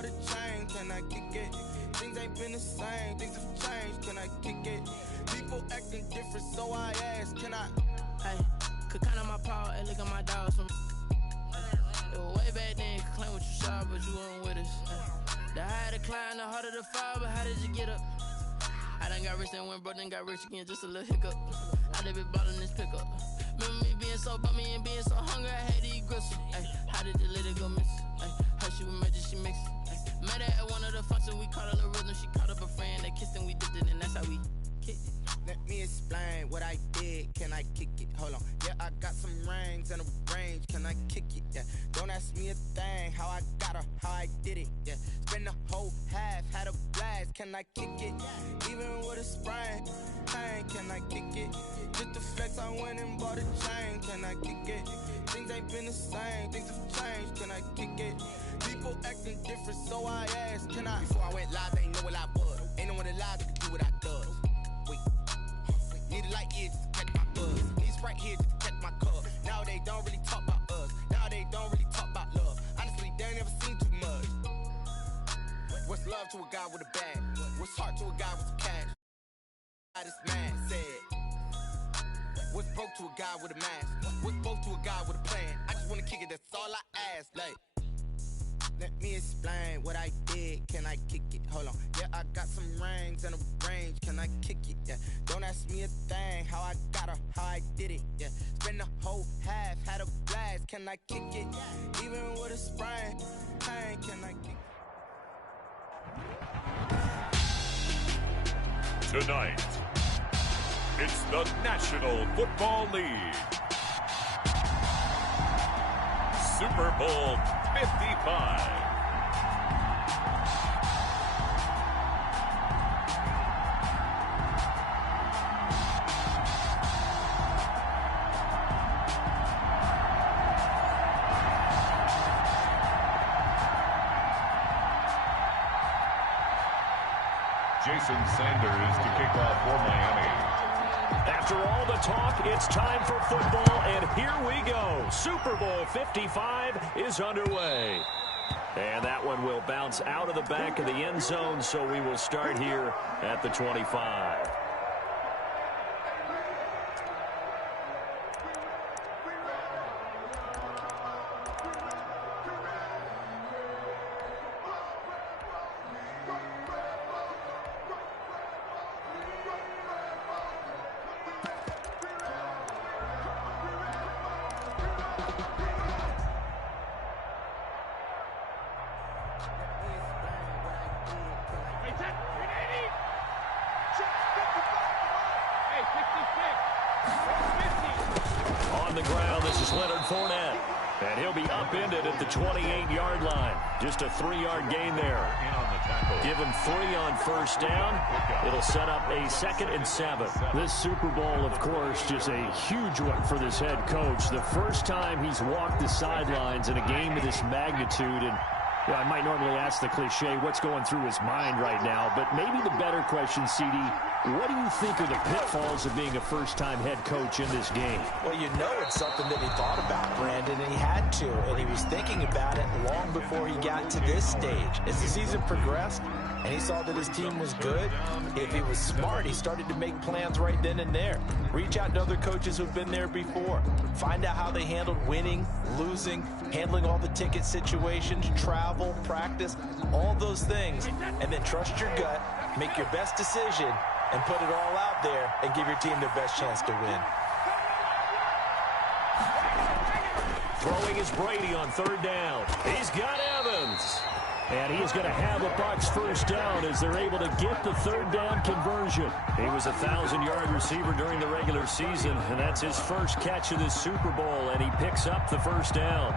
bought a chain, can I kick it? Things ain't been the same, things have changed, can I kick it? People acting different, so I ask, can I? Hey, could count on my power, and look at my dogs from. It was way back then, could claim what you saw, but you weren't with us. The higher the climb, the harder the fall, but how did you get up? I done got rich, then went broke, then got rich again, just a little hiccup. I done been ballin' this pickup. Remember me being so bummy and being so hungry, I had to eat gristle. Ay, how did the little go miss? Ay, her she was magic, she mixed. Met her at one of the functions, we caught a little rhythm. She caught up a friend, they kissed and we dipped it, and that's how we kicked it. Let me explain what I did, can I kick it? Hold on, yeah, I got some rings and a range, can I kick it? Yeah, don't ask me a thing, how I got her, how I did it. Yeah, spend the whole half, had a blast, can I kick it? Even with a sprain, pain, can I kick it? Just the flex, I went and bought a chain, can I kick it? Things ain't been the same, things have changed, can I kick it? People acting different, so I asked, can I? Before I went live, they ain't know what I was. Ain't no one alive that could do what I does. Wait, need a light here just to catch my buzz. Need Sprite here just to catch my cup. Now they don't really talk about us. Now they don't really talk about love. Honestly, they ain't never seen too much. What's love to a guy with a bag? What's heart to a guy with some cash? How this man said. What's broke to a guy with a mask? What's both to a guy with a plan? I just wanna kick it, that's all I ask. Like, let me explain what I did, can I kick it? Hold on, yeah, I got some rings and a range, can I kick it? Yeah, don't ask me a thing, how I got her, how I did it. Yeah, spend the whole half, had a blast, can I kick it? Even with a sprain, pain, can I kick it? Tonight, it's the National Football League. Super Bowl 55. Jason Sanders to kick off for Miami. After all the talk, it's time for football, and here we go. Super Bowl 55 is underway. And that one will bounce out of the back of the end zone, so we will start here at the 25. On the ground, this is Leonard Fournette. And he'll be upended at the 28-yard line. Just a 3-yard gain there. Give him 3 on first down. It'll set up a 2nd and 7. This Super Bowl, of course, just a huge one for this head coach. The first time he's walked the sidelines in a game of this magnitude. And I might normally ask the cliche, what's going through his mind right now? But maybe the better question, CD, what do you think are the pitfalls of being a first-time head coach in this game? Well, you know it's something that he thought about, Brandon, and he had to. And he was thinking about it long before he got to this stage. As the season progressed and he saw that his team was good, if he was smart, he started to make plans right then and there. Reach out to other coaches who've been there before. Find out how they handled winning, losing, handling all the ticket situations, travel, practice, all those things. And then trust your gut, make your best decision, and put it all out there and give your team the best chance to win. Throwing is Brady on 3rd down. He's got Evans. And he's going to have a Bucs first down as they're able to get the 3rd down conversion. He was a 1,000-yard receiver during the regular season, and that's his first catch of this Super Bowl, and he picks up the first down.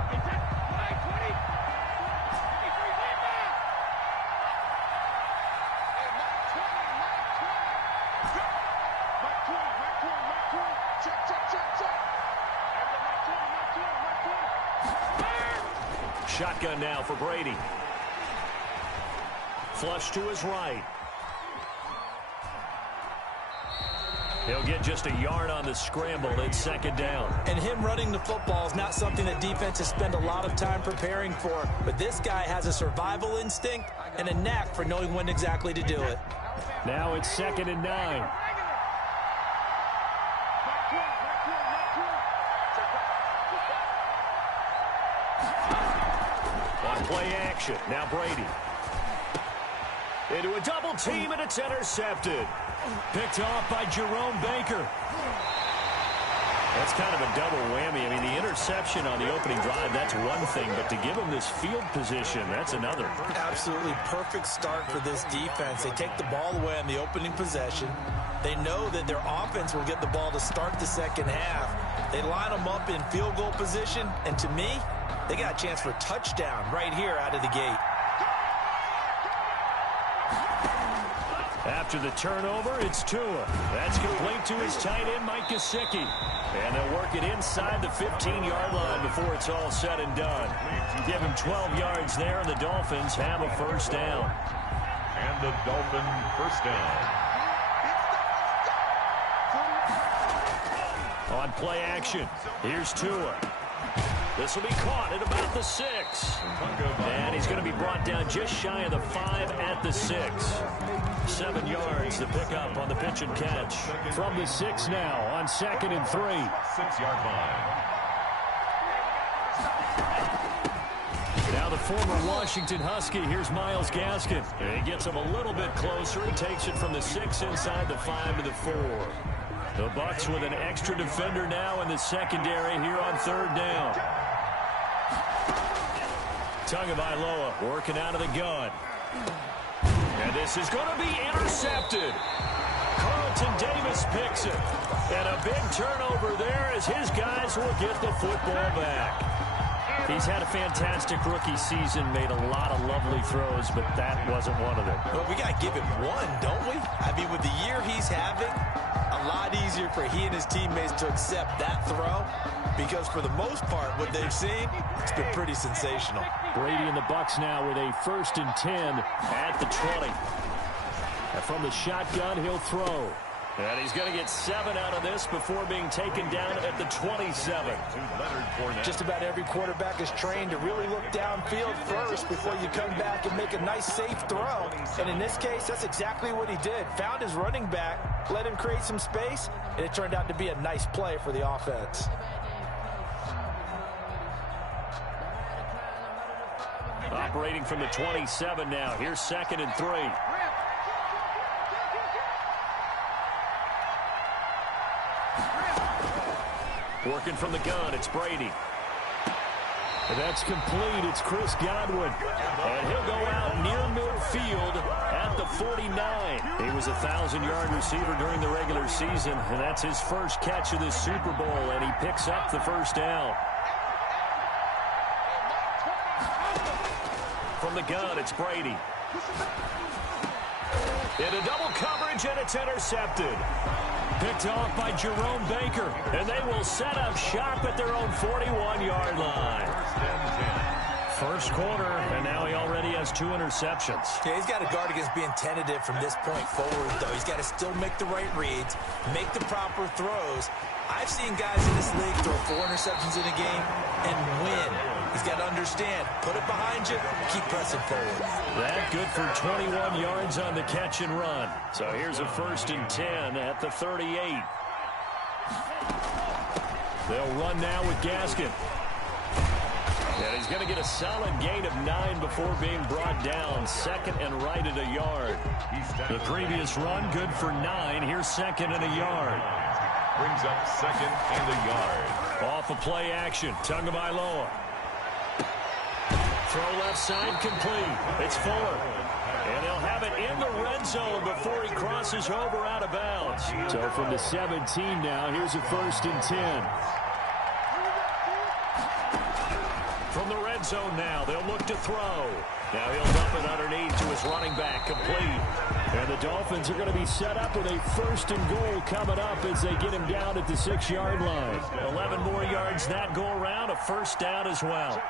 Shotgun now for Brady. Flush to his right. He'll get just a yard on the scramble. It's second down. And him running the football is not something that defenses spend a lot of time preparing for. But this guy has a survival instinct and a knack for knowing when exactly to do it. Now it's 2nd and 9. On play action, now Brady. Into a double team, and it's intercepted. Picked off by Jerome Baker. That's kind of a double whammy. I mean, the interception on the opening drive, that's one thing, but to give him this field position, that's another. Absolutely perfect start for this defense. They take the ball away on the opening possession. They know that their offense will get the ball to start the second half. They line them up in field goal position, and to me, they got a chance for a touchdown right here out of the gate. After the turnover, it's Tua. That's complete to his tight end, Mike Gesicki. And they'll work it inside the 15-yard line before it's all said and done. Give him 12 yards there, and the Dolphins have a first down. And the Dolphin first down. On play action, here's Tua. This will be caught at about the 6. And he's going to be brought down just shy of the 5 at the 6. 7 yards to pick up on the pitch and catch. From the 6 now on 2nd and 3. 6-yard line. Now the former Washington Husky. Here's Myles Gaskin. And he gets him a little bit closer. He takes it from the 6 inside the 5 to the 4. The Bucs with an extra defender now in the secondary here on 3rd down. Tagovailoa working out of the gun. And this is going to be intercepted. Carlton Davis picks it. And a big turnover there as his guys will get the football back. He's had a fantastic rookie season, made a lot of lovely throws, but that wasn't one of them. Well, we got to give him one, don't we? I mean, with the year he's having, a lot easier for he and his teammates to accept that throw because for the most part, what they've seen, it's been pretty sensational. Brady and the Bucs now with a 1st and 10 at the 20. And from the shotgun, he'll throw. And he's going to get 7 out of this before being taken down at the 27. Just about every quarterback is trained to really look downfield first before you come back and make a nice, safe throw. And in this case, that's exactly what he did. Found his running back, let him create some space, and it turned out to be a nice play for the offense. Operating from the 27 now. Here's 2nd and 3. Working from the gun, it's Brady. And that's complete. It's Chris Godwin. And he'll go out near midfield at the 49. He was a 1,000-yard receiver during the regular season, and that's his first catch of this Super Bowl, and he picks up the first down. From the gun, it's Brady. Into double coverage, and it's intercepted. Picked off by Jerome Baker. And they will set up shop at their own 41-yard line. First quarter, and now he already has 2 interceptions. Yeah, he's got to guard against being tentative from this point forward, though. He's got to still make the right reads, make the proper throws. I've seen guys in this league throw 4 interceptions in a game and win. He's got to understand, put it behind you, keep pressing forward. That good for 21 yards on the catch and run. So here's a 1st and 10 at the 38. They'll run now with Gaskin. And he's going to get a solid gain of 9 before being brought down. 2nd and right at a yard. The previous run, good for 9. Here's 2nd and a yard. Brings up 2nd and a yard. Off a play action. Tagovailoa. Throw left side complete. It's Fuller. And they'll have it in the red zone before he crosses over out of bounds. So from the 17 now, here's a 1st and 10. From the red zone now, they'll look to throw. Now he'll dump it underneath to his running back, complete. And the Dolphins are going to be set up with a 1st and goal coming up as they get him down at the 6-yard line. 11 more yards that go around, a first down as well.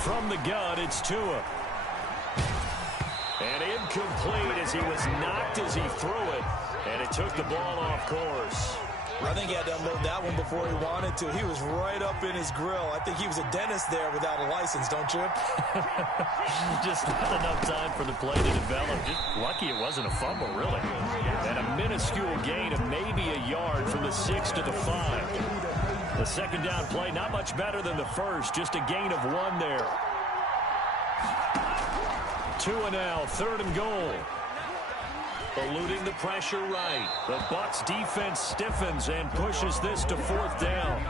From the gun, it's Tua. And incomplete as he was knocked as he threw it. And it took the ball off course. I think he had to unload that one before he wanted to. He was right up in his grill. I think he was a dentist there without a license, don't you? Just not enough time for the play to develop. Just lucky it wasn't a fumble, really. And a minuscule gain of maybe a yard from the 6 to the 5. The second down play, not much better than the first. Just a gain of 1 there. 2 and now, 3rd and goal. Eluding the pressure right. The Bucs defense stiffens and pushes this to 4th down.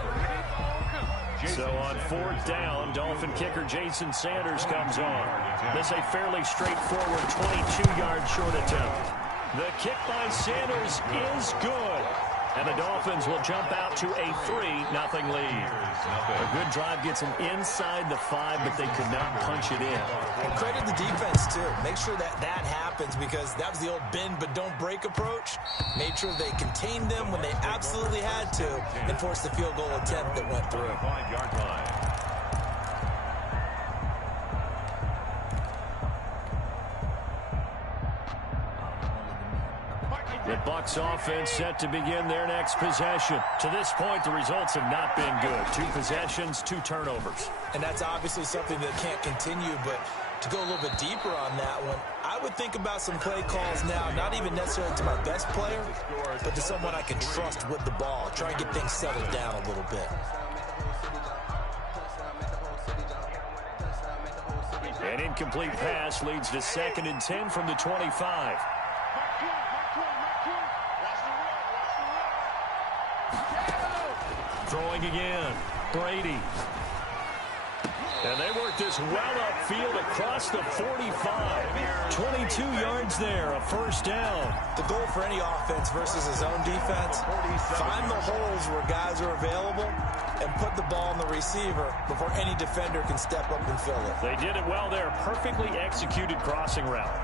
So on 4th down, Dolphin kicker Jason Sanders comes on. This a fairly straightforward 22-yard short attempt. The kick by Sanders is good. And the Dolphins will jump out to a 3-0 lead. A good drive gets them inside the 5, but they could not punch it in. And credit the defense, too. Make sure that happens, because that was the old bend but don't break approach. Made sure they contained them when they absolutely had to and forced the field goal attempt that went through. 5-yard line. The Bucs offense set to begin their next possession. To this point, the results have not been good. 2 possessions, 2 turnovers. And that's obviously something that can't continue, but to go a little bit deeper on that one, I would think about some play calls now, not even necessarily to my best player, but to someone I can trust with the ball. Try and get things settled down a little bit. An incomplete pass leads to 2nd and 10 from the 25. Throwing again, Brady. And they work this well upfield across the 45. 22 yards there, a 1st down. The goal for any offense versus a zone defense, find the holes where guys are available and put the ball in the receiver before any defender can step up and fill it. They did it well there, perfectly executed crossing route.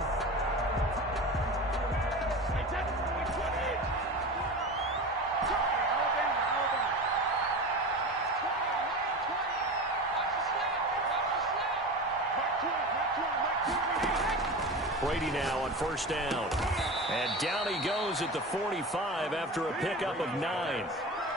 Brady now on 1st down. And down he goes at the 45 after a pickup of 9.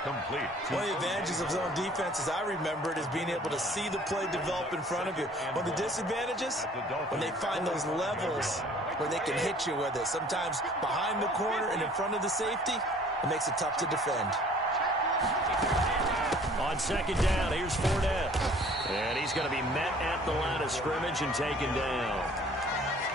Complete. One of the advantages of zone defense, as I remember it, is being able to see the play develop in front of you. One of the disadvantages, when they find those levels where they can hit you with it. Sometimes behind the corner and in front of the safety, it makes it tough to defend. On 2nd down, here's Fournette. And he's going to be met at the line of scrimmage and taken down.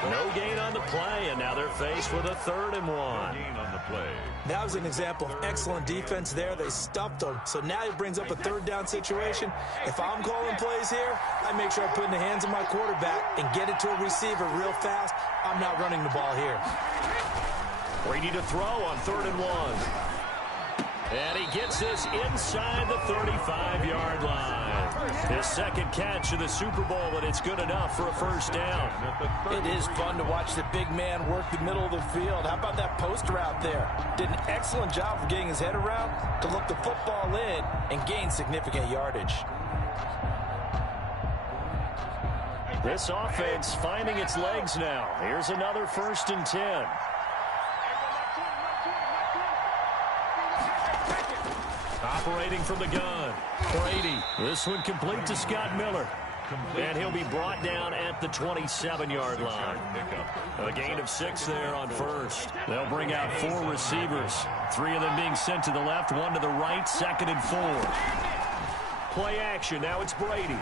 No gain on the play, and now they're faced with a 3rd and 1. Gain on the play. That was an example of excellent defense there. They stuffed them. So now it brings up a 3rd down situation. If I'm calling plays here, I make sure I put in the hands of my quarterback and get it to a receiver real fast. I'm not running the ball here. Brady to throw on 3rd and 1. And he gets this inside the 35-yard line. His 2nd catch of the Super Bowl, and it's good enough for a 1st down. It is fun to watch the big man work the middle of the field. How about that post route there? Did an excellent job of getting his head around to look the football in and gain significant yardage. This offense finding its legs now. Here's another 1st and 10. Operating from the gun, Brady. This one complete to Scott Miller. And he'll be brought down at the 27-yard line. A gain of 6 there on 1st. They'll bring out 4 receivers. 3 of them being sent to the left, 1 to the right, 2nd and 4. Play action, now it's Brady.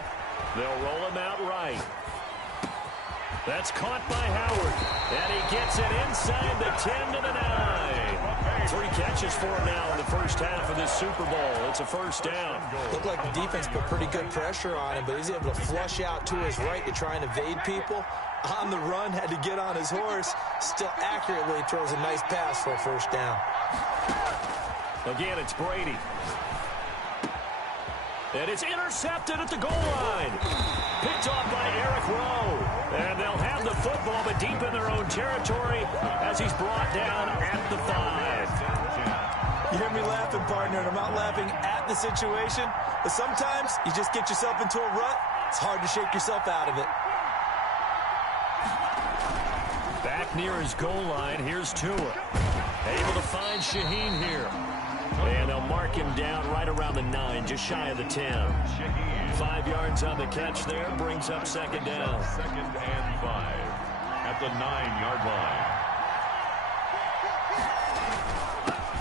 They'll roll him out right. That's caught by Howard. And he gets it inside the 10 to the 9. 3 catches for him now in the 1st half of this Super Bowl. It's a 1st down. Looked like the defense put pretty good pressure on him, but he's able to flush out to his right to try and evade people. On the run, had to get on his horse. Still accurately throws a nice pass for a 1st down. Again, it's Brady. And it's intercepted at the goal line. Picked off by Eric Rowe. And they'll have the football, but deep in their own territory as he's brought down at the 5. You hear me laughing, partner, and I'm not laughing at the situation, but sometimes you just get yourself into a rut. It's hard to shake yourself out of it. Back near his goal line, here's Tua. Able to find Shaheen here. And they'll mark him down right around the 9, just shy of the 10. 5 yards on the catch there, brings up second down. Second and 5 at the 9-yard line.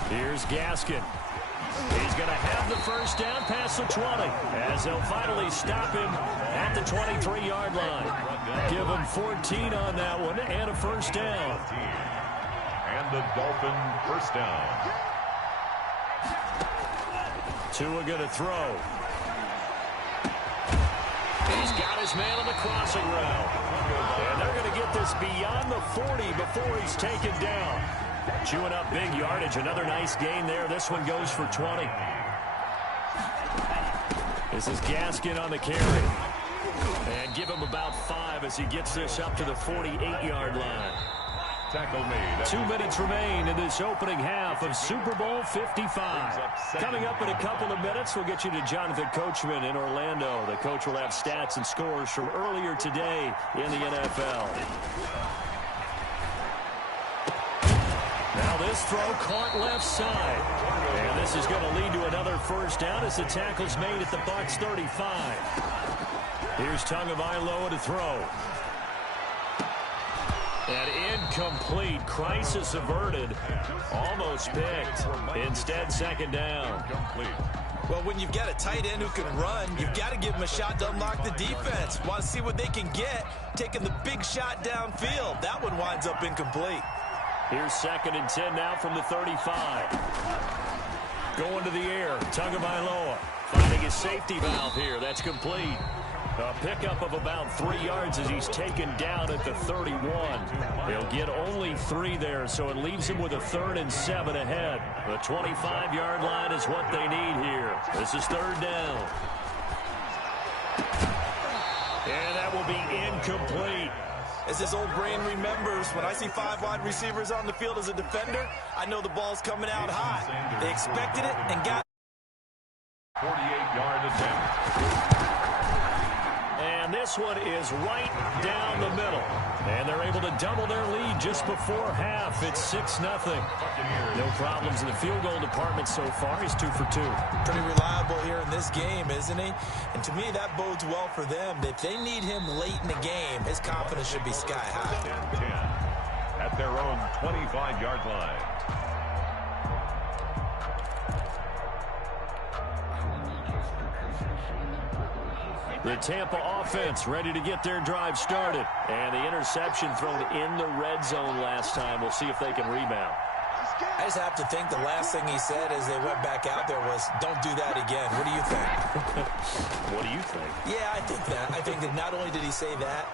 Here's Gaskin. He's going to have the first down past the 20 as they'll finally stop him at the 23-yard line. Give him 14 on that one and a first down. And the Dolphin first down. Tua going to throw. He's got his man on the crossing route. And they're going to get this beyond the 40 before he's taken down. Chewing up big yardage. Another nice gain there. This one goes for 20. This is Gaskin on the carry. And give him about 5 as he gets this up to the 48-yard line. Tackle made. 2 minutes remain in this opening half of Super Bowl 55. Coming up in a couple of minutes, we'll get you to Jonathan Coachman in Orlando. The coach will have stats and scores from earlier today in the NFL. Now this throw caught left side. And this is going to lead to another first down as the tackle's made at the Bucs 35. Here's Tagovailoa to throw. And incomplete. Crisis averted. Almost picked. Instead, second down. Well, when you've got a tight end who can run, you've got to give him a shot to unlock the defense. Want to see what they can get, taking the big shot downfield. That one winds up incomplete. Here's second and 10 now from the 35. Going to the air. Tagovailoa finding his safety valve here. That's complete. A pickup of about 3 yards as he's taken down at the 31. He'll get only 3 there, so it leaves him with a 3rd and 7 ahead. The 25-yard line is what they need here. This is 3rd down. And that will be incomplete. As his old brain remembers, when I see 5 wide receivers on the field as a defender, I know the ball's coming out high. They expected it and got it. 48-yard attempt. And this one is right down the middle. And they're able to double their lead just before half. It's 6-0. No problems in the field goal department so far. He's 2 for 2. Pretty reliable here in this game, isn't he? And to me, that bodes well for them. If they need him late in the game, his confidence should be sky high. At their own 25-yard line. The Tampa offense ready to get their drive started. And the interception thrown in the red zone last time. We'll see if they can rebound. I just have to think the last thing he said as they went back out there was, don't do that again. What do you think? What do you think? Yeah, I think that. I think that not only did he say that,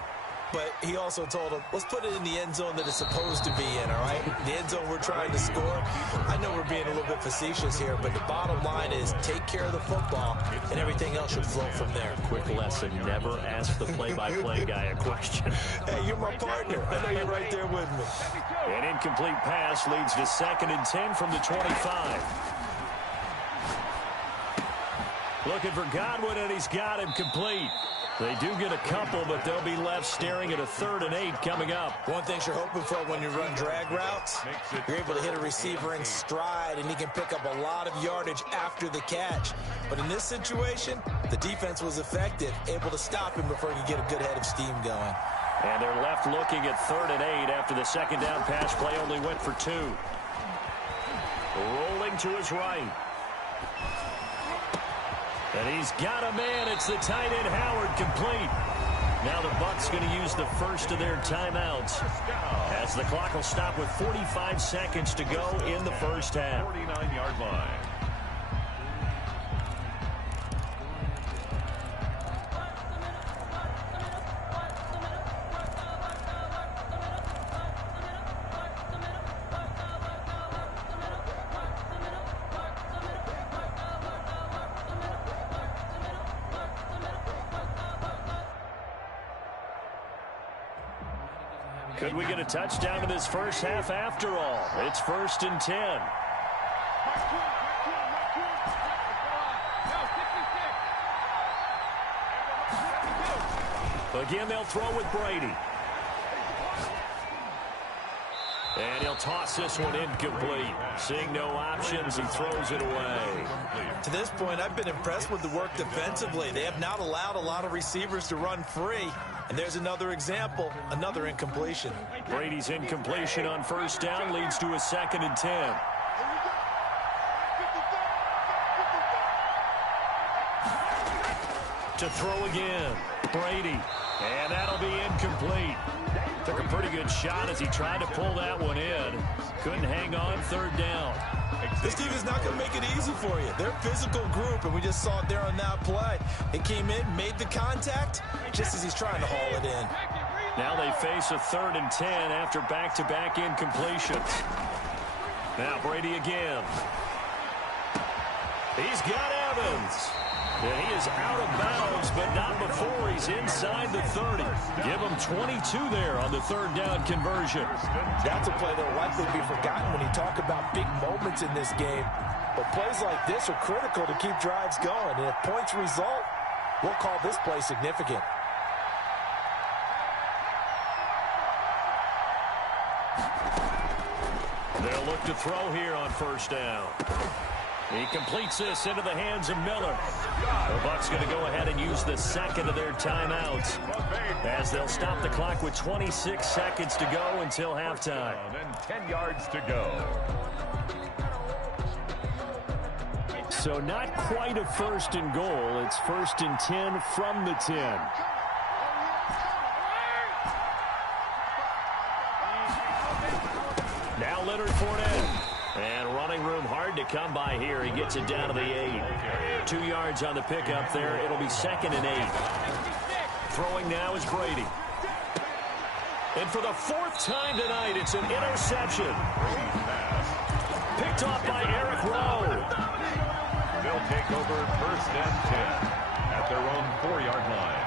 but he also told him, let's put it in the end zone that it's supposed to be in, all right? The end zone we're trying to score. I know we're being a little bit facetious here, but the bottom line is take care of the football, and everything else should flow from there. Quick lesson, never ask the play-by-play guy a question. Hey, you're my partner. I know you're right there with me. An incomplete pass leads to 2nd and 10 from the 25. Looking for Godwin, and he's got him complete. They do get a couple, but they'll be left staring at a 3rd and 8 coming up. One thing you're hoping for when you run drag routes, you're able to hit a receiver in stride, and he can pick up a lot of yardage after the catch. But in this situation, the defense was effective, able to stop him before he could get a good head of steam going. And they're left looking at 3rd and 8 after the second down pass play only went for 2. Rolling to his right. And he's got a man. It's the tight end Howard complete. Now the Bucs going to use the first of their timeouts as the clock will stop with 45 seconds to go in the first half. 49-yard line. Could we get a touchdown in this first half after all? It's 1st and 10. Again, they'll throw with Brady. And he'll toss this one incomplete. Seeing no options, he throws it away. To this point, I've been impressed with the work defensively. They have not allowed a lot of receivers to run free. And there's another example, another incompletion. Brady's incompletion on first down leads to a 2nd and 10. To throw again, Brady. And that'll be incomplete. Took a pretty good shot as he tried to pull that one in. Couldn't hang on, 3rd down. This team is not going to make it easy for you. They're a physical group, and we just saw it there on that play. They came in, made the contact, just as he's trying to haul it in. Now they face a 3rd and 10 after back-to-back incompletions. Now Brady again. He's got Evans. And he is out of bounds, but not before he's inside the 30. Give him 22 there on the 3rd down conversion. That's a play that will likely be forgotten when you talk about big moments in this game. But plays like this are critical to keep drives going. And if points result, we'll call this play significant. They'll look to throw here on first down. He completes this into the hands of Miller. The Bucs going to go ahead and use the 2nd of their timeouts as they'll stop the clock with 26 seconds to go until halftime. And 10 yards to go. So not quite a 1st and goal. It's 1st and 10 from the 10. Now Leonard Fournette. And running room hard to come by here. He gets it down to the 8. 2 yards on the pickup there. It'll be 2nd and 8. Throwing now is Brady. And for the 4th time tonight, it's an interception. Picked off by Eric Rowe. They'll take over 1st and 10 at their own 4-yard line.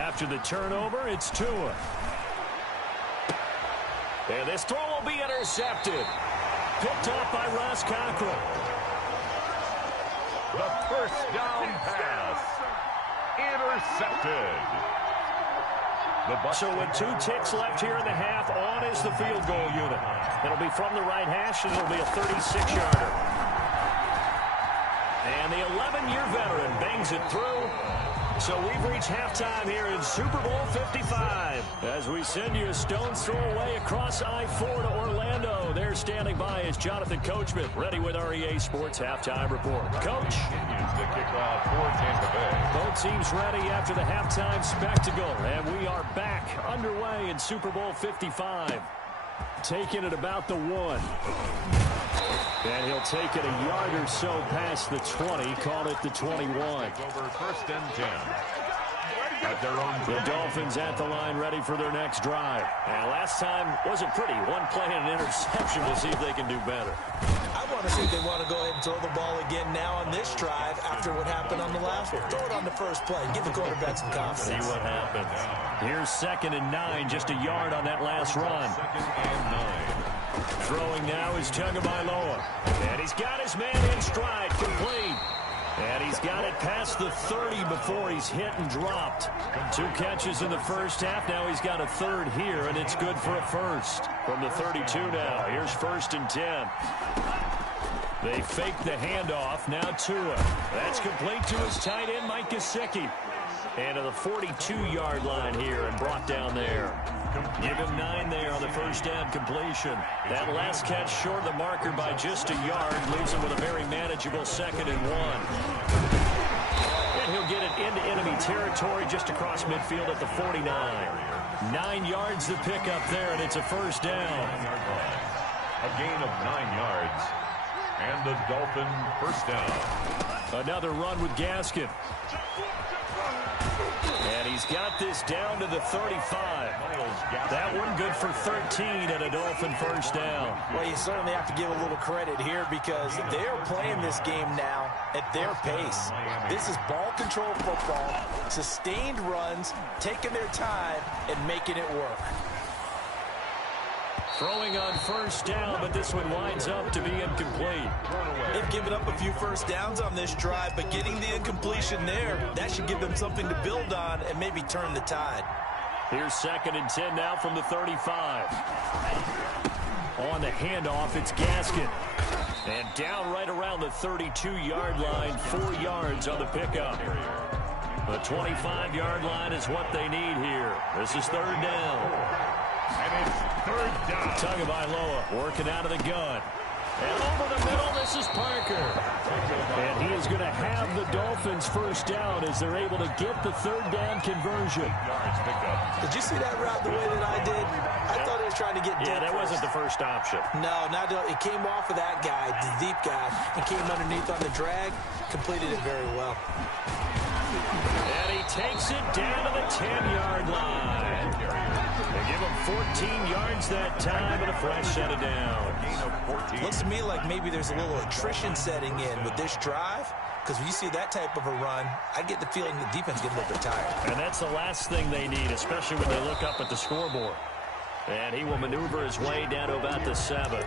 After the turnover, it's Tua. And this throw will be intercepted. Picked off by Ross Cockrell. The 1st down pass. Intercepted. So with 2 ticks left here in the half, on is the field goal unit. It'll be from the right hash, and it'll be a 36-yarder. And the 11-year veteran bangs it through. So we've reached halftime here in Super Bowl 55. As we send you a stone's throw away across I-4 to Orlando. There standing by is Jonathan Coachman, ready with our EA Sports Halftime Report. Coach. The kickoff for Tampa Bay. Both teams ready after the halftime spectacle. And we are back underway in Super Bowl 55. Taking it about the 1. And he'll take it a yard or so past the 20, call it the 21. Over 1st and 10 at their own. The Dolphins at the line ready for their next drive. And last time wasn't pretty. 1 play and an interception. We'll see if they can do better. I want to see if they want to go ahead and throw the ball again now on this drive after what happened on the last one. Throw it on the first play. Give the quarterback some confidence. See what happens. Here's 2nd and 9, just a yard on that last run. 2nd and 9. Throwing now is Tagovailoa. And he's got his man in stride, complete. And he's got it past the 30 before he's hit and dropped. 2 catches in the first half. Now he's got a 3rd here, and it's good for a 1st. From the 32 now, here's 1st and 10. They fake the handoff. Now Tua. That's complete to his tight end, Mike Gesicki. And to the 42-yard line here and brought down there. Give him 9 there on the first down completion. That last catch short of the marker by just a yard leaves him with a very manageable 2nd and 1. And he'll get it into enemy territory just across midfield at the 49. 9 yards to pick up there, and it's a 1st down. A gain of 9 yards. And the Dolphin 1st down. Another run with Gaskin. And he's got this down to the 35. That one good for 13 and a Dolphin 1st down. Well, you certainly have to give a little credit here because they're playing this game now at their pace. This is ball control football, sustained runs, taking their time and making it work. Throwing on 1st down, but this one winds up to be incomplete. They've given up a few 1st downs on this drive, but getting the incompletion there, that should give them something to build on and maybe turn the tide. Here's 2nd and 10 now from the 35. On the handoff, it's Gaskin. And down right around the 32-yard line, 4 yards on the pickup. The 25-yard line is what they need here. This is 3rd down. And it's 3rd down. Tagovailoa working out of the gun. And over the middle, this is Parker. And he is going to have the Dolphins first down as they're able to get the 3rd down conversion. Did you see that route the way that I did? I thought he was trying to get deep. Yeah, that wasn't the first option. No, it came off of that guy, the deep guy, and came underneath on the drag, completed it very well. And he takes it down to the 10-yard line. They give him 14 yards that time and a fresh set of downs. Looks to me like maybe there's a little attrition setting in with this drive, because when you see that type of a run, I get the feeling the defense gets a little bit tired. And that's the last thing they need, especially when they look up at the scoreboard. And he will maneuver his way down to about the 7.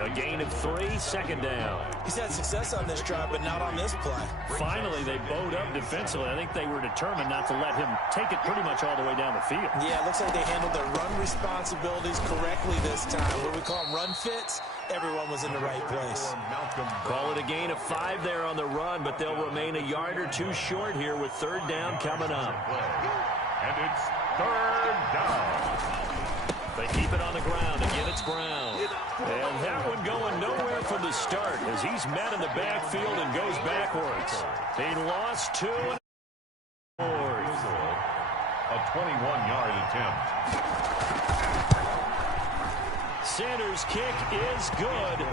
A gain of 3, 2nd down. He's had success on this drive, but not on this play. Finally, they bowed up defensively. I think they were determined not to let him take it pretty much all the way down the field. Yeah, it looks like they handled their run responsibilities correctly this time. What we call them run fits, everyone was in the right place. Call it a gain of 5 there on the run, but they'll remain a yard or 2 short here with 3rd down coming up. And it's 3rd down. They keep it on the ground. Again, it's Brown. And that one going nowhere from the start as he's met in the backfield and goes backwards. He lost 2 and a 21-yard attempt. Sanders' kick is good.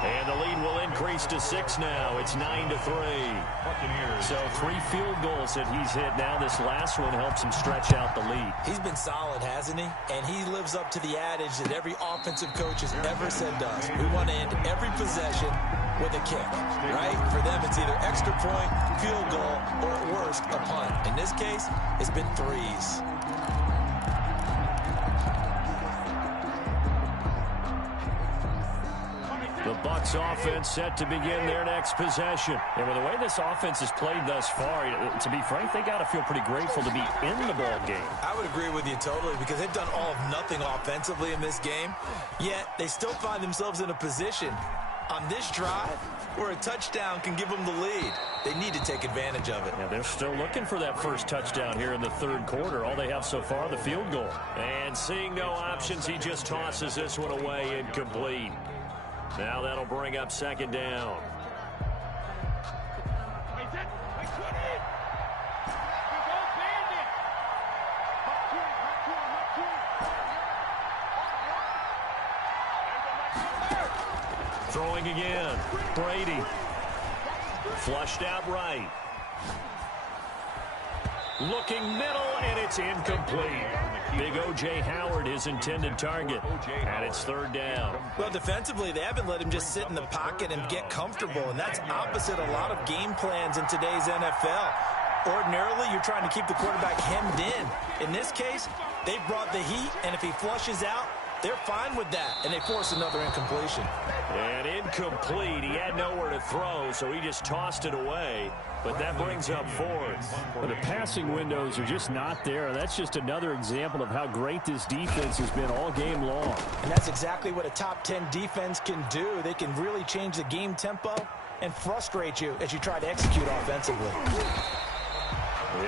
And the lead will increase to 6 now. It's 9-3. So 3 field goals that he's hit now. This last one helps him stretch out the lead. He's been solid, hasn't he? And he lives up to the adage that every offensive coach has ever said to us. We want to end every possession with a kick, right? For them, it's either extra point, field goal, or at worst, a punt. In this case, it's been 3s. The Bucs offense set to begin their next possession. And with the way this offense has played thus far, to be frank, they got to feel pretty grateful to be in the ball game. I would agree with you totally because they've done all of nothing offensively in this game, yet they still find themselves in a position on this drive where a touchdown can give them the lead. They need to take advantage of it. Yeah, they're still looking for that first touchdown here in the 3rd quarter. All they have so far, the field goal. And seeing no options, he just tosses this one away incomplete. Now that'll bring up 2nd down. Throwing again. Brady. Flushed out right. Looking middle, and it's incomplete. Big O.J. Howard, his intended target. And it's 3rd down. Well, defensively, they haven't let him just sit in the pocket and get comfortable, and that's opposite a lot of game plans in today's NFL. Ordinarily, you're trying to keep the quarterback hemmed in. In this case, they brought the heat, and if he flushes out, they're fine with that, and they force another incompletion. And incomplete. He had nowhere to throw, so he just tossed it away. But that brings up 4th. Well, the passing windows are just not there. That's just another example of how great this defense has been all game long. And that's exactly what a top 10 defense can do. They can really change the game tempo and frustrate you as you try to execute offensively.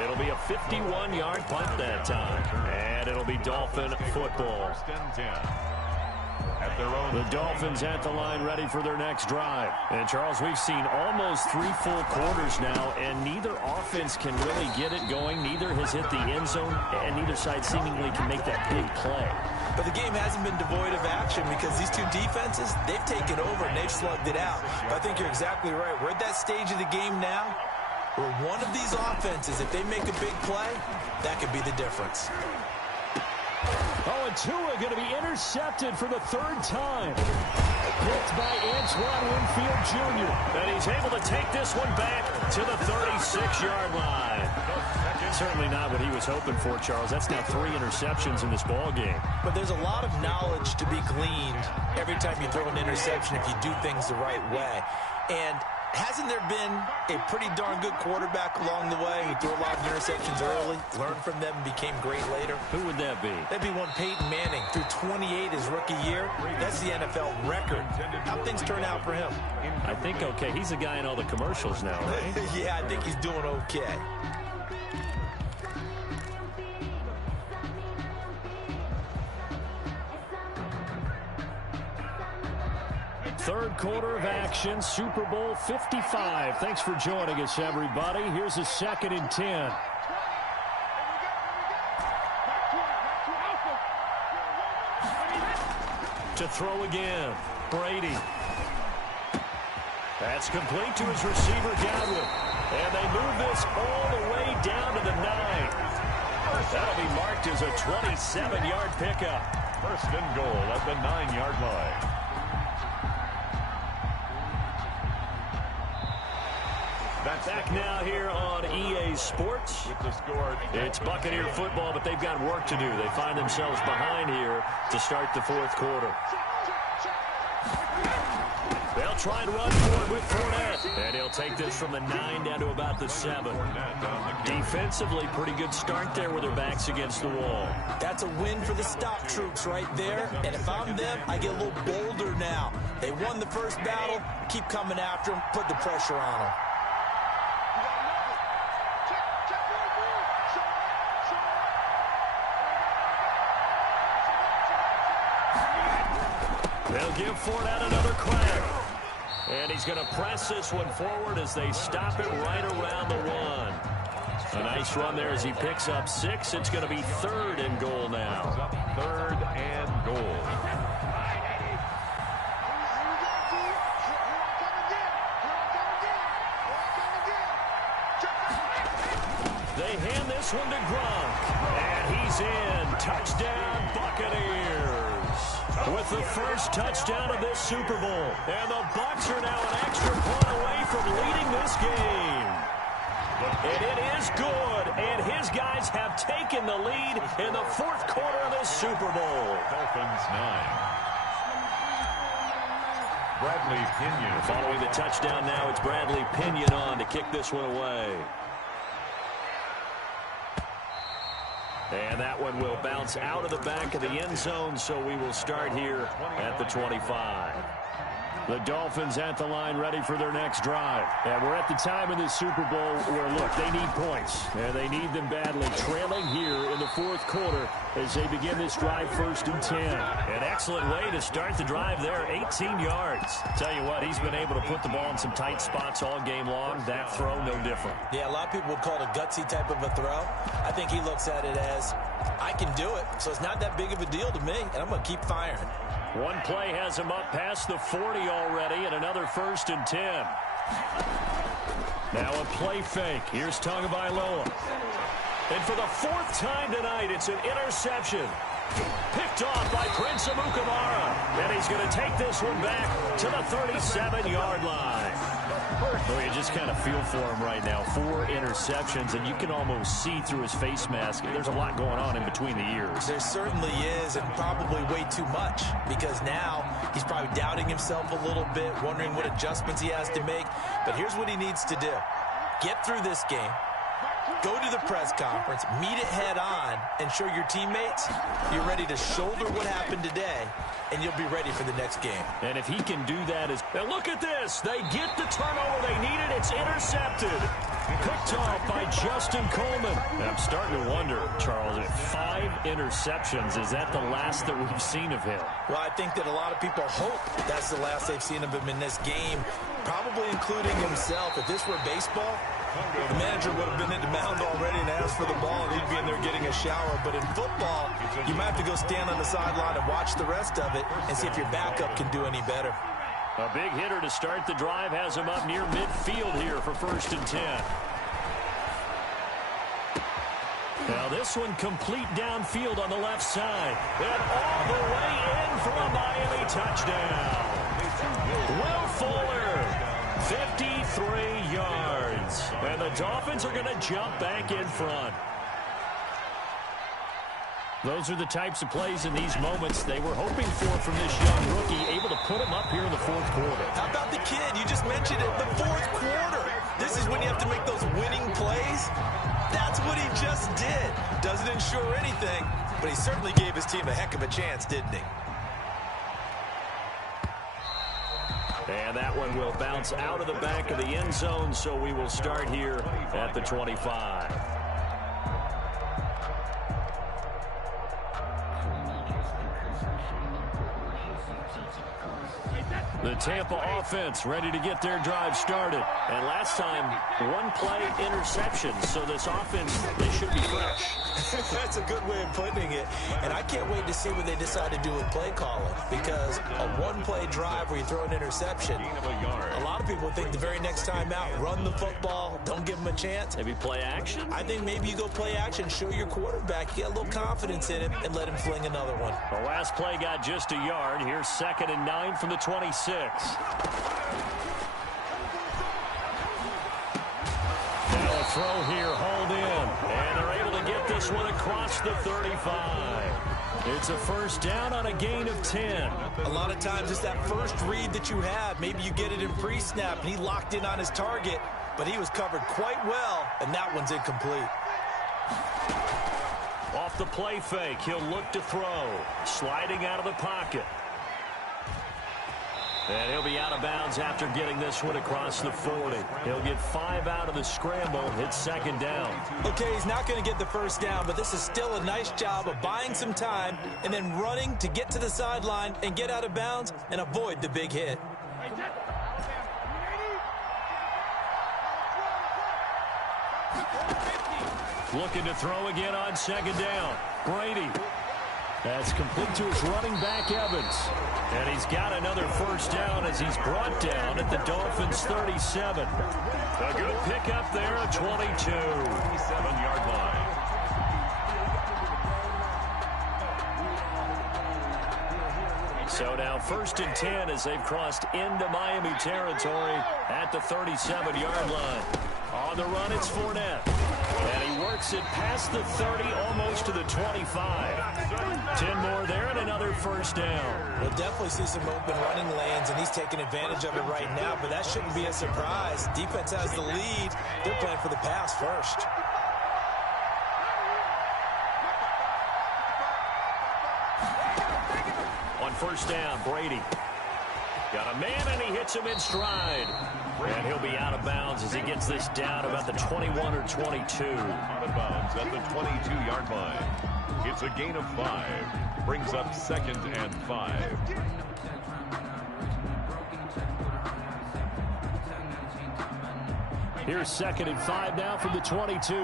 It'll be a 51-yard punt that time. And it'll be Dolphin football. The Dolphins at the line ready for their next drive. And, Charles, we've seen almost 3 full quarters now, and neither offense can really get it going. Neither has hit the end zone, and neither side seemingly can make that big play. But the game hasn't been devoid of action because these two defenses, they've taken over and they've slugged it out. But I think you're exactly right. We're at that stage of the game now where one of these offenses, if they make a big play, that could be the difference. Oh, and Tua going to be intercepted for the 3rd time. Picked by Antoine Winfield Jr. And he's able to take this one back to the 36-yard line. Certainly not what he was hoping for, Charles. That's now 3 interceptions in this ball game. But there's a lot of knowledge to be gleaned every time you throw an interception if you do things the right way. And Hasn't there been a pretty darn good quarterback along the way who threw a lot of interceptions early, learned from them, and became great later? Who would that be? That'd be one Peyton Manning, threw 28 his rookie year. That's the NFL record. How things turn out for him? I think okay. He's a guy in all the commercials now, right? Yeah, I think he's doing okay. Third quarter of action, Super Bowl 55. Thanks for joining us, everybody. Here's a 2nd and 10. To throw again, Brady. That's complete to his receiver, Godwin. And they move this all the way down to the 9. That'll be marked as a 27-yard pickup. First and goal at the 9-yard line. Back now here on EA Sports. It's Buccaneer football, but they've got work to do. They find themselves behind here to start the 4th quarter. They'll try and run for it with Fournette. And he'll take this from the 9 down to about the 7. Defensively, pretty good start there with their backs against the wall. That's a win for the stop troops right there. And if I'm them, I get a little bolder now. They won the first battle. Keep coming after them. Put the pressure on them. They'll give Fournette another crack. And he's going to press this one forward as they stop it right around the 1. A nice run there as he picks up 6. It's going to be 3rd and goal now. 3rd and goal. They hand this one to Gronk. And he's in. Touchdown, Buccaneers. With the first touchdown of this Super Bowl. And the Bucs are now an extra point away from leading this game. And it is good. And his guys have taken the lead in the 4th quarter of this Super Bowl. Dolphins 9. Bradley Pinion. Following the touchdown now, it's Bradley Pinion on to kick this one away. And that one will bounce out of the back of the end zone, so we will start here at the 25. The Dolphins at the line ready for their next drive. And we're at the time in the Super Bowl where, look, they need points. And they need them badly. Trailing here in the 4th quarter as they begin this drive 1st and 10. An excellent way to start the drive there, 18 yards. Tell you what, he's been able to put the ball in some tight spots all game long. That throw, no different. Yeah, a lot of people would call it a gutsy type of a throw. I think he looks at it as, I can do it, so it's not that big of a deal to me, and I'm going to keep firing. One play has him up past the 40 already, and another 1st and 10. Now a play fake. Here's Tagovailoa. And for the 4th time tonight, it's an interception. Picked off by Prince Amukamara. And he's going to take this one back to the 37-yard line. Oh, you just kind of feel for him right now. 4 interceptions, and you can almost see through his face mask. There's a lot going on in between the ears. There certainly is, and probably way too much, because now he's probably doubting himself a little bit, wondering what adjustments he has to make. But here's what he needs to do. Get through this game. Go to the press conference, meet it head on, and show your teammates you're ready to shoulder what happened today, and you'll be ready for the next game. And if he can do that, now look at this. They get the turnover they needed. It's intercepted. Picked off by Justin Coleman. And I'm starting to wonder, Charles, if 5 interceptions, is that the last that we've seen of him? Well, I think that a lot of people hope that's the last they've seen of him in this game, probably including himself. If this were baseball, the manager would have been at the mound already and asked for the ball, and he'd be in there getting a shower. But in football, you might have to go stand on the sideline and watch the rest of it and see if your backup can do any better. A big hitter to start the drive has him up near midfield here for 1st and 10. Now this one complete downfield on the left side. And all the way in for a Miami touchdown. Will Fuller, 53 yards. And the Dolphins are going to jump back in front. Those are the types of plays in these moments they were hoping for from this young rookie, able to put him up here in the fourth quarter. How about the kid? You just mentioned it, the fourth quarter. This is when you have to make those winning plays. That's what he just did. Doesn't ensure anything, but he certainly gave his team a heck of a chance, didn't he? And that one will bounce out of the back of the end zone, so we will start here at the 25. The Tampa offense ready to get their drive started. And last time, one play interception. So this offense, they should be fresh. That's a good way of putting it. And I can't wait to see what they decide to do with play calling. Because a one-play drive where you throw an interception, a lot of people think the very next time out, run the football, don't give them a chance. Maybe play action? I think maybe you go play action, show your quarterback, get a little confidence in him, and let him fling another one. The last play got just a yard. Here's 2nd and 9 from the 26. Now a throw here, hauled in. And they're able to get this one across the 35. It's a first down on a gain of 10. A lot of times it's that first read that you have. Maybe you get it in pre-snap, and he locked in on his target, but he was covered quite well, and that one's incomplete. Off the play fake, he'll look to throw. Sliding out of the pocket. And he'll be out of bounds after getting this one across the 40. He'll get 5 out of the scramble. It's 2nd down. Okay, he's not going to get the first down, but this is still a nice job of buying some time and then running to get to the sideline and get out of bounds and avoid the big hit. Looking to throw again on 2nd down. Brady. That's complete to his running back, Evans. And he's got another first down as he's brought down at the Dolphins' 37. A good pickup there at 22. 7-yard line. So now 1st and 10 as they've crossed into Miami territory at the 37-yard line. On the run, it's Fournette. And he works it past the 30, almost to the 25. 10 more there and another first down. We'll definitely see some open running lanes, and he's taking advantage of it right now, but that shouldn't be a surprise. Defense has the lead. They're playing for the pass first. On first down, Brady. Got a man, and he hits him in stride. And he'll be out of bounds as he gets this down about the 21 or 22. Out of bounds at the 22-yard line. It's a gain of 5. Brings up 2nd and 5. Here's 2nd and 5 now from the 22.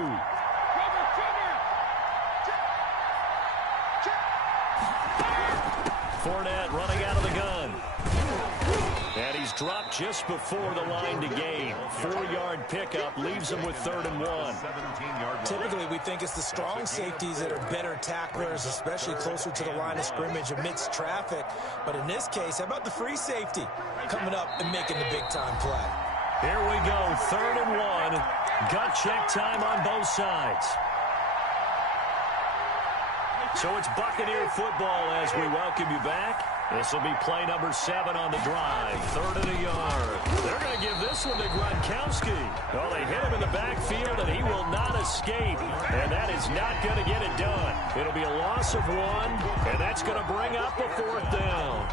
Fournette running out of the gun. And he's dropped just before the line to gain. 4-yard pickup leaves him with 3rd and 1. Typically, we think it's the strong safeties that are better tacklers, especially closer to the line of scrimmage amidst traffic. But in this case, how about the free safety coming up and making the big-time play? Here we go, 3rd and 1. Gut check time on both sides. So it's Buccaneer football as we welcome you back. This will be play number 7 on the drive. 3rd and a yard. They're going to give this one to Gronkowski. Well, they hit him in the backfield, and he will not escape. And that is not going to get it done. It'll be a loss of 1, and that's going to bring up a 4th down.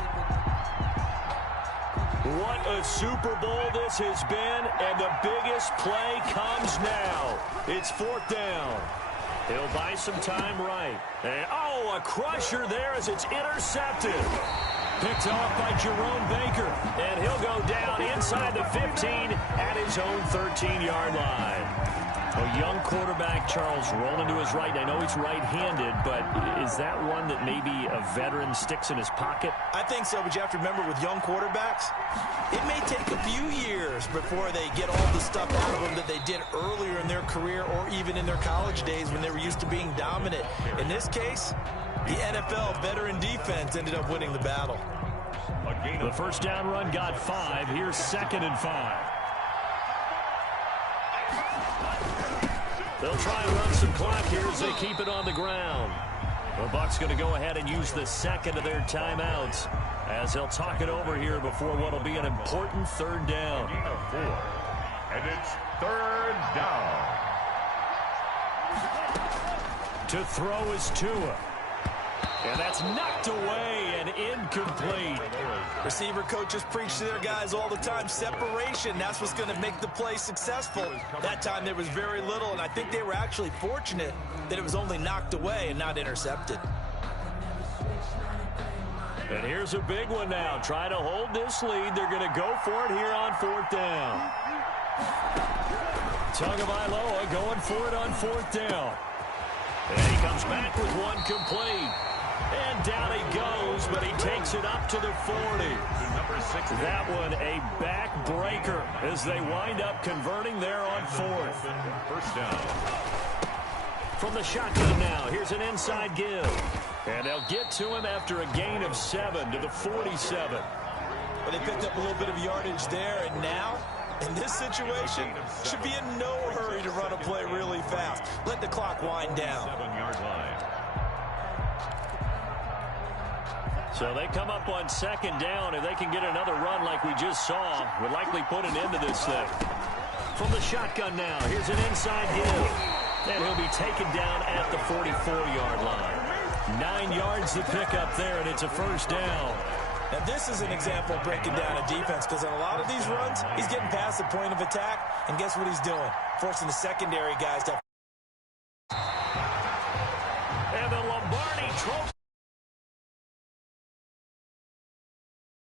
What a Super Bowl this has been, and the biggest play comes now. It's 4th down. He'll buy some time right. And, oh, a crusher there as it's intercepted. Picked off by Jerome Baker. And he'll go down inside the 15 at his own 13-yard line. A young quarterback, Charles, rolling to his right. I know he's right-handed, but is that one that maybe a veteran sticks in his pocket? I think so, but you have to remember with young quarterbacks, it may take a few years before they get all the stuff out of them that they did earlier in their career or even in their college days when they were used to being dominant. In this case, the NFL veteran defense ended up winning the battle. The first down run got 5. Here's 2nd and 5. They'll try and run some clock here as they keep it on the ground. The Bucs going to go ahead and use the second of their timeouts as they'll talk it over here before what will be an important third down. Gain of 4. And it's third down. To throw is Tua. And that's knocked away and incomplete. Receiver coaches preach to their guys all the time. Separation, that's what's going to make the play successful. That time there was very little, and I think they were actually fortunate that it was only knocked away and not intercepted. And here's a big one now. Trying to hold this lead. They're going to go for it here on fourth down. Tagovailoa going for it on fourth down. And he comes back with one complete. And down he goes, but he takes it up to the 40. That one a backbreaker as they wind up converting there on fourth. First down. From the shotgun now, here's an inside give. And they'll get to him after a gain of 7 to the 47. Well, they picked up a little bit of yardage there, and now, in this situation, should be in no hurry to run a play really fast. Let the clock wind down. 7-yard line. So they come up on second down. If they can get another run like we just saw, would likely put an end to this thing. From the shotgun now, here's an inside give. And he'll be taken down at the 44-yard line. 9 yards to pick up there, and it's a first down. Now, this is an example of breaking down a defense, because on a lot of these runs, he's getting past the point of attack, and guess what he's doing? Forcing the secondary guys to